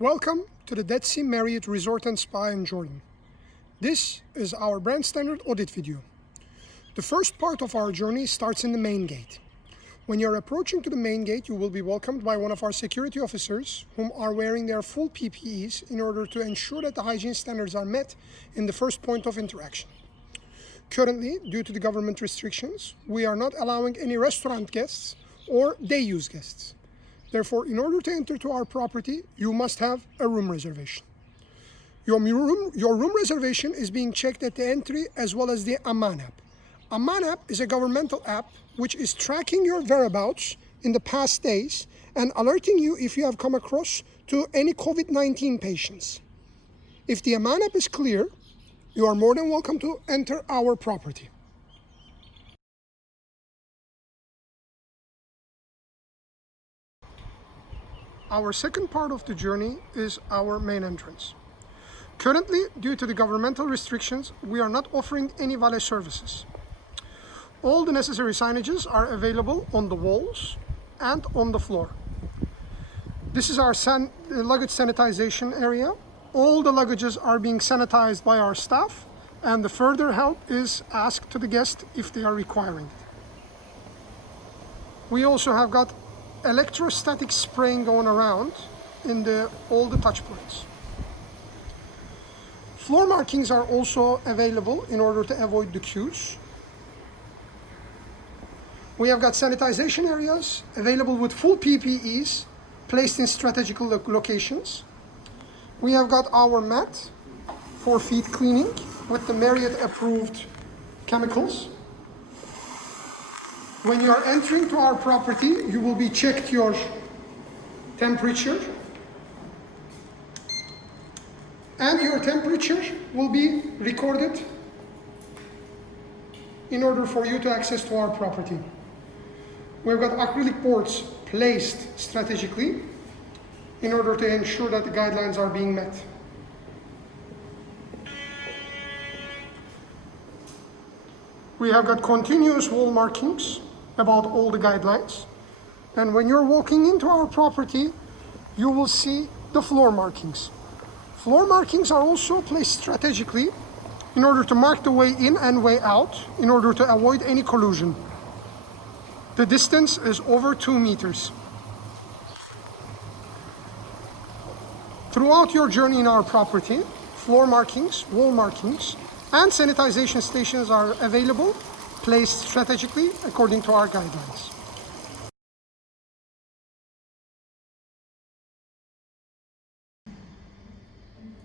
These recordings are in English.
Welcome to the Dead Sea Marriott Resort and Spa in Jordan. This is our brand standard audit video. The first part of our journey starts in the main gate. When you're approaching to the main gate, you will be welcomed by one of our security officers whom are wearing their full PPEs in order to ensure that the hygiene standards are met in the first point of interaction. Currently, due to the government restrictions, we are not allowing any restaurant guests or day-use guests. Therefore, in order to enter to our property, you must have a room reservation. Your room reservation is being checked at the entry as well as the Aman app. Aman app is a governmental app which is tracking your whereabouts in the past days and alerting you if you have come across to any COVID-19 patients. If the Aman app is clear, you are more than welcome to enter our property. Our second part of the journey is our main entrance. Currently, due to the governmental restrictions, we are not offering any valet services. All the necessary signages are available on the walls and on the floor. This is our luggage sanitization area. All the luggages are being sanitized by our staff, and the further help is asked to the guest if they are requiring it. We also have got electrostatic spraying going around in all the touch points. Floor markings are also available in order to avoid the queues. We have got sanitization areas available with full PPEs placed in strategical locations. We have got our mat for feet cleaning with the Marriott approved chemicals. When you are entering to our property, you will be checked your temperature, and your temperature will be recorded in order for you to access to our property. We've got acrylic boards placed strategically in order to ensure that the guidelines are being met. We have got continuous wall markings about all the guidelines. And when you're walking into our property, you will see the floor markings. Floor markings are also placed strategically in order to mark the way in and way out in order to avoid any collusion. The distance is over 2 meters. Throughout your journey in our property, floor markings, wall markings, and sanitization stations are available, placed strategically according to our guidelines.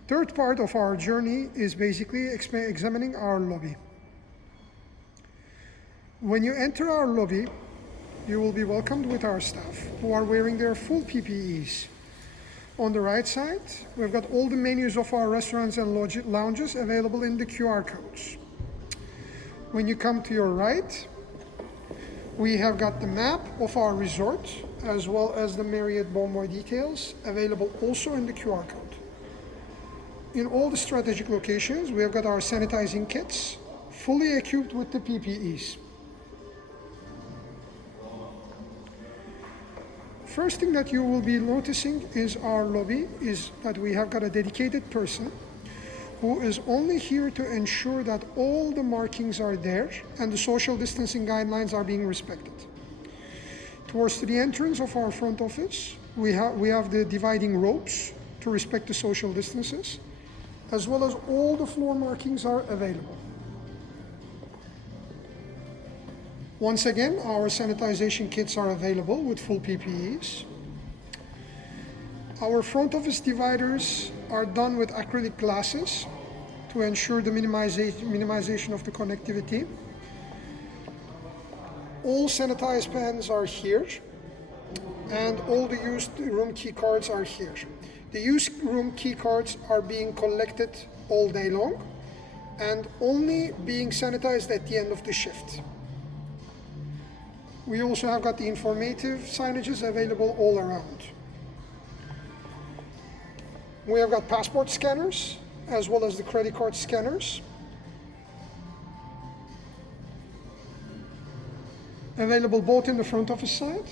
Third part of our journey is basically examining our lobby. When you enter our lobby, you will be welcomed with our staff who are wearing their full PPEs. On the right side, we've got all the menus of our restaurants and lounges available in the QR codes. When you come to your right, we have got the map of our resort as well as the Marriott Bonvoy details available also in the QR code. In all the strategic locations, we have got our sanitizing kits fully equipped with the PPEs. First thing that you will be noticing is our lobby is that we have got a dedicated person who is only here to ensure that all the markings are there and the social distancing guidelines are being respected. Towards the entrance of our front office, we have the dividing ropes to respect the social distances, as well as all the floor markings are available. Once again, our sanitization kits are available with full PPEs. Our front office dividers are done with acrylic glasses to ensure the minimization of the connectivity. All sanitized pens are here, and all the used room key cards are here. The used room key cards are being collected all day long and only being sanitized at the end of the shift. We also have got the informative signages available all around. We have got passport scanners as well as the credit card scanners available both in the front office side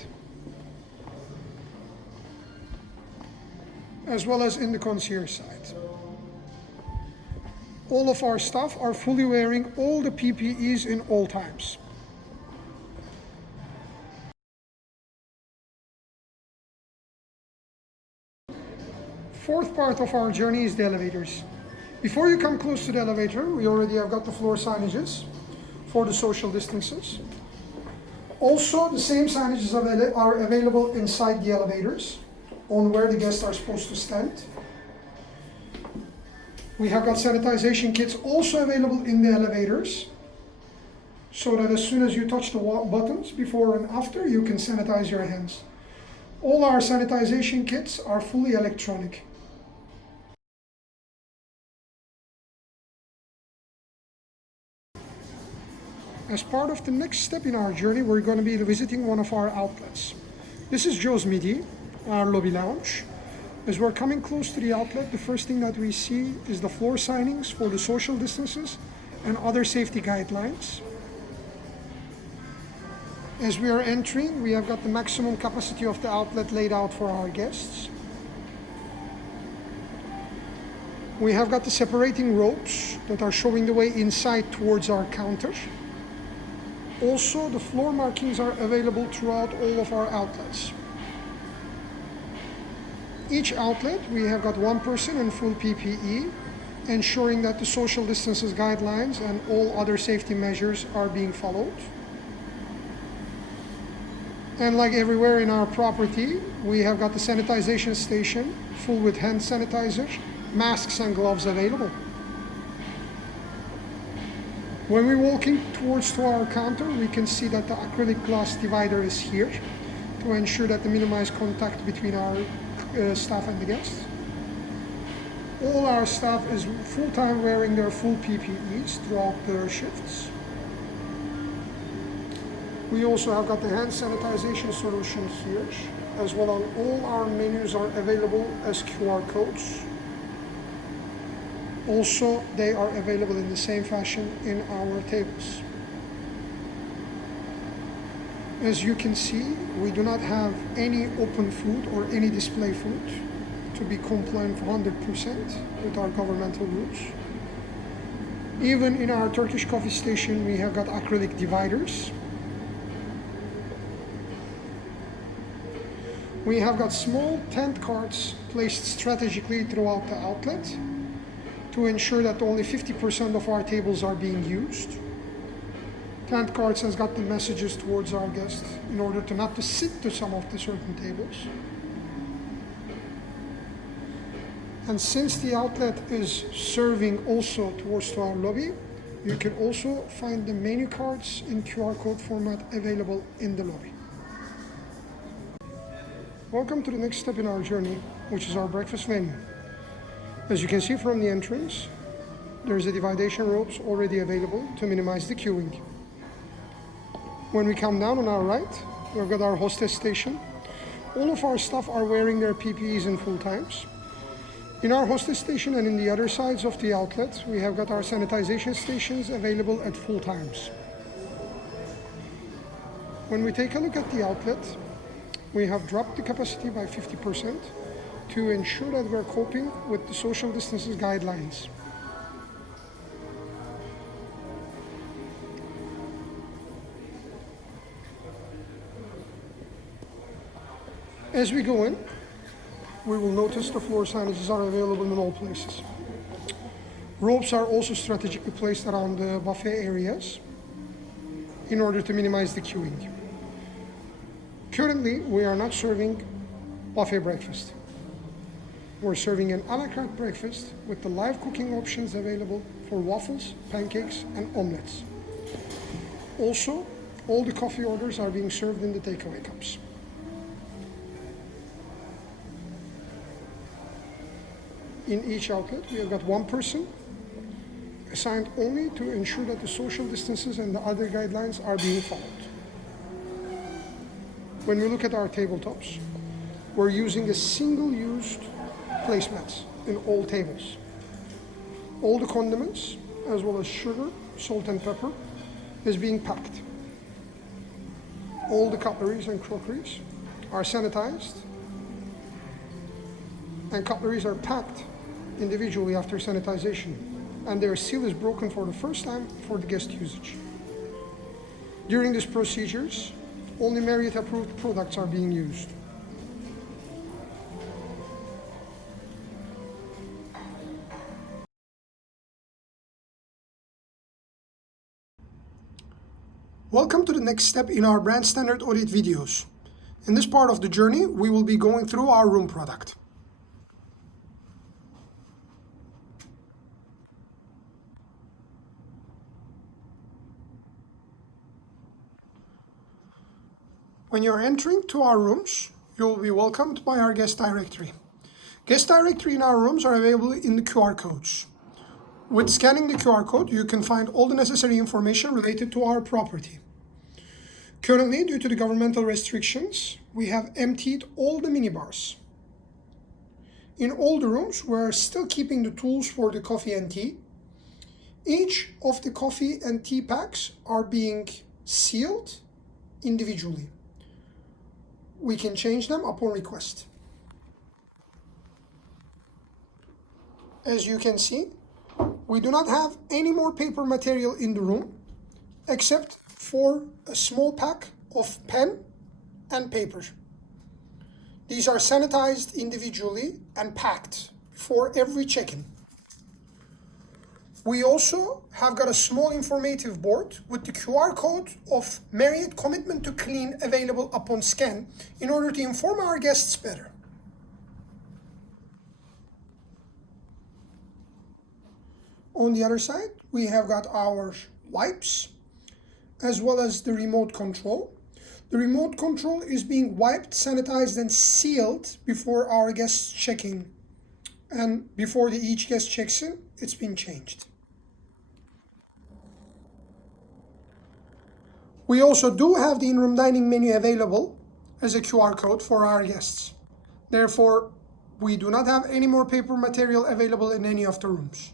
as well as in the concierge side. All of our staff are fully wearing all the PPEs in all times. Fourth part of our journey is the elevators. Before you come close to the elevator, we already have got the floor signages for the social distances. Also, the same signages are available inside the elevators on where the guests are supposed to stand. We have got sanitization kits also available in the elevators, so that as soon as you touch the buttons before and after, you can sanitize your hands. All our sanitization kits are fully electronic. As part of the next step in our journey, we're going to be visiting one of our outlets. This is Joe's Midi, our lobby lounge. As we're coming close to the outlet, the first thing that we see is the floor signings for the social distances and other safety guidelines. As we are entering, we have got the maximum capacity of the outlet laid out for our guests. We have got the separating ropes that are showing the way inside towards our counter. Also, the floor markings are available throughout all of our outlets. Each outlet, we have got one person in full PPE, ensuring that the social distances guidelines and all other safety measures are being followed. And like everywhere in our property, we have got the sanitization station full with hand sanitizer, masks and gloves available. When we're walking towards to our counter, we can see that the acrylic glass divider is here to ensure that the minimized contact between our staff and the guests. All our staff is full-time wearing their full PPEs throughout their shifts. We also have got the hand sanitization solution here, as well as all our menus are available as QR codes. Also, they are available in the same fashion in our tables. As you can see, we do not have any open food or any display food to be compliant 100% with our governmental rules. Even in our Turkish coffee station, we have got acrylic dividers. We have got small tent carts placed strategically throughout the outlet to ensure that only 50% of our tables are being used. Tent carts has got the messages towards our guests in order to not to sit to some of the certain tables. And since the outlet is serving also towards to our lobby, you can also find the menu cards in QR code format available in the lobby. Welcome to the next step in our journey, which is our breakfast venue. As you can see from the entrance, there's a dividation ropes already available to minimize the queuing. When we come down on our right, we've got our hostess station. All of our staff are wearing their PPEs in full times. In our hostess station and in the other sides of the outlet, we have got our sanitization stations available at full times. When we take a look at the outlet, we have dropped the capacity by 50% to ensure that we're coping with the social distances guidelines. As we go in, we will notice the floor signages are available in all places. Ropes are also strategically placed around the buffet areas in order to minimize the queuing. Currently, we are not serving buffet breakfast. We're serving an a la carte breakfast with the live cooking options available for waffles, pancakes, and omelets. Also, all the coffee orders are being served in the takeaway cups. In each outlet, we have got one person assigned only to ensure that the social distances and the other guidelines are being followed. When we look at our tabletops, we're using a single-used placemats in all tables. All the condiments, as well as sugar, salt and pepper, is being packed. All the cutleries and crockeries are sanitized and cutleries are packed individually after sanitization, and their seal is broken for the first time for the guest usage. During these procedures, only Marriott approved products are being used. Welcome to the next step in our brand standard audit videos. In this part of the journey, we will be going through our room product. When you're entering to our rooms, you will be welcomed by our guest directory. Guest directory in our rooms are available in the QR codes. With scanning the QR code, you can find all the necessary information related to our property. Currently, due to the governmental restrictions, we have emptied all the minibars. In all the rooms, we're still keeping the tools for the coffee and tea. Each of the coffee and tea packs are being sealed individually. We can change them upon request. As you can see, we do not have any more paper material in the room, except for a small pack of pen and paper. These are sanitized individually and packed for every check-in. We also have got a small informative board with the QR code of Marriott commitment to clean available upon scan in order to inform our guests better. On the other side, we have got our wipes as well as the remote control. The remote control is being wiped, sanitized, and sealed before our guests check in. And before each guest checks in, it's been changed. We also do have the in-room dining menu available as a QR code for our guests. Therefore, we do not have any more paper material available in any of the rooms.